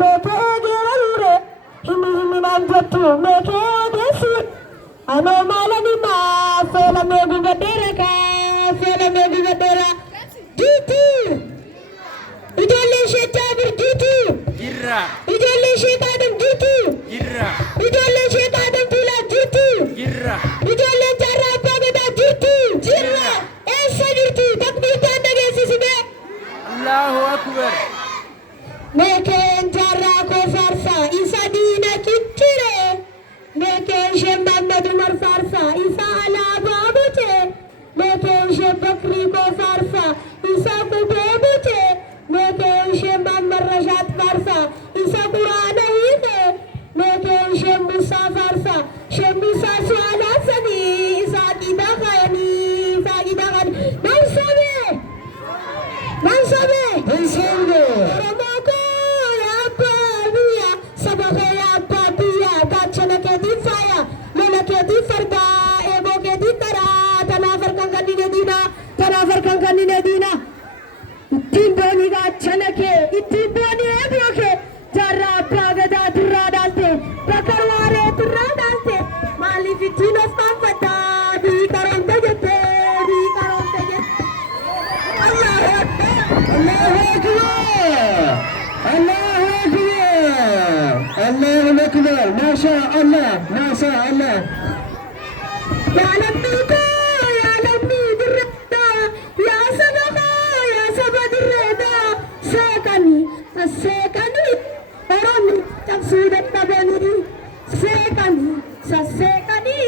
meekee geerarure himinaan jettu meekee odeessi anoo maalanimaa feelamee gubadheera kaa feelamee gubadheera diitu ijoollee ishee jaabir diitu ijoollee ishee qaadam diitu ijoollee ishee qaadam tuulaa diitu ijoollee jaarraa abbaa gadaa diitu jirra eessa jirti takbiirtaan dhageessisime Allahu akbar. meekeen jaarraa koo faarsaa isa diina kittire meekeen ishee Mahammad Umar faarsaa isa alaabaa bute meekeen ishee Bakrii koo faarsaa isa qubee bute meekeen ishee Mahammad Rashaad faarsaa isa quraana hiike meekeen ishee Musaa faarsaa ishee Musaa su'aalaa sanii isa aqiidaa kaayanii isa aqiidaa kaayanii Mansabe Oromoo koo yaa abbaa biyya saba koo yaa abbaa biyya gaachana keetiin faaya lola keetiin fardaa eeboo keetiin dharaa tanaaf harkaan kannine diina ittiin boonii gaachana kee ittiin boonii eeboo kee jaarraa abbaa gadaa durraa dhaalte bakar waaree durraa dhaalte maaliif ittiin of qaanfataa bii qaroomte jettee Allahu Akbar الله أكبر الله أكبر الله أكبر ما شاء الله ما شاء الله يا لبيكو يا لبي دردا يا سبقا يا سبا دردا سيكني السيكني أرمي تفسود التبني سيكني سيكني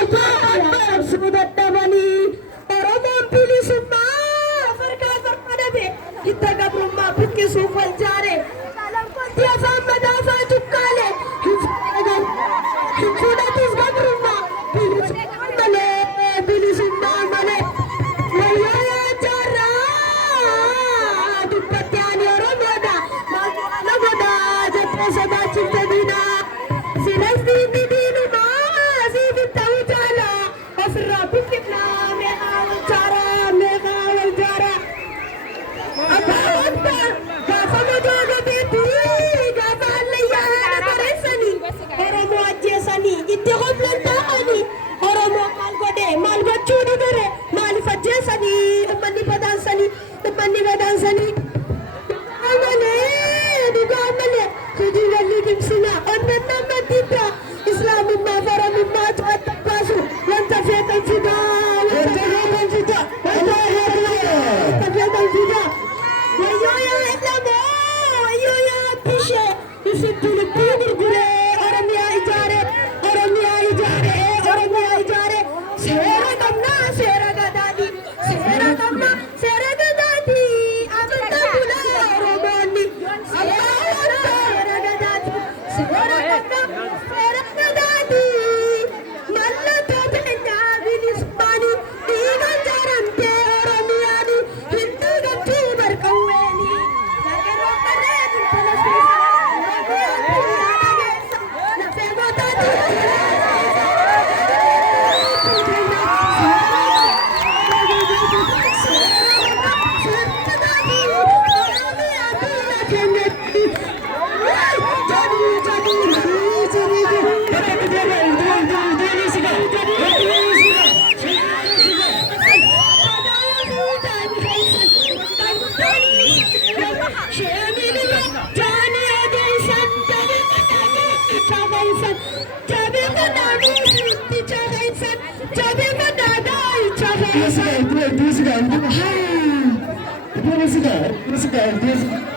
الله أكبر تفسود التبني أرمون بلي سما فرقا فرقا kita gabrummaa buqqisuuf wal jaare kontii afaan madaafaa cuqqaale hin fudhatus gabrummaa bilisummaa malee wayyaa yaa jaarraa dubbatti ani oromoodha na godhaa jettee sodaachifte diinaa silas diinni diinumaa siif ta'uu jaala ofirraa buqqifnaa meeqaa wal jaaraa meeqaa wal jaaraa Oromoo ajjeesanii itti hoflan ta'anii Oromoo maal godhe maal gochuu dibire maaliif ajjeesanii ummanni badaansanii dhugaa malee hojii walii qibsina onneen nama didda islaamummaa fi oromummaa to'atta baasu wanta feetan fidaa wayyoo yaa ilamoo wayyoo yaa bishee isitti lubbuu gurguree Oromiyaa ijaare seera qabnaa seera gadaati amantaa bulaa Oromoonni seera gadaati mallattoo teenyaa bilisummaanii dhiigaan jaaramtee Oromiyaanii hinduu gabduu barqawweeni lageroo qarree bultala This guy,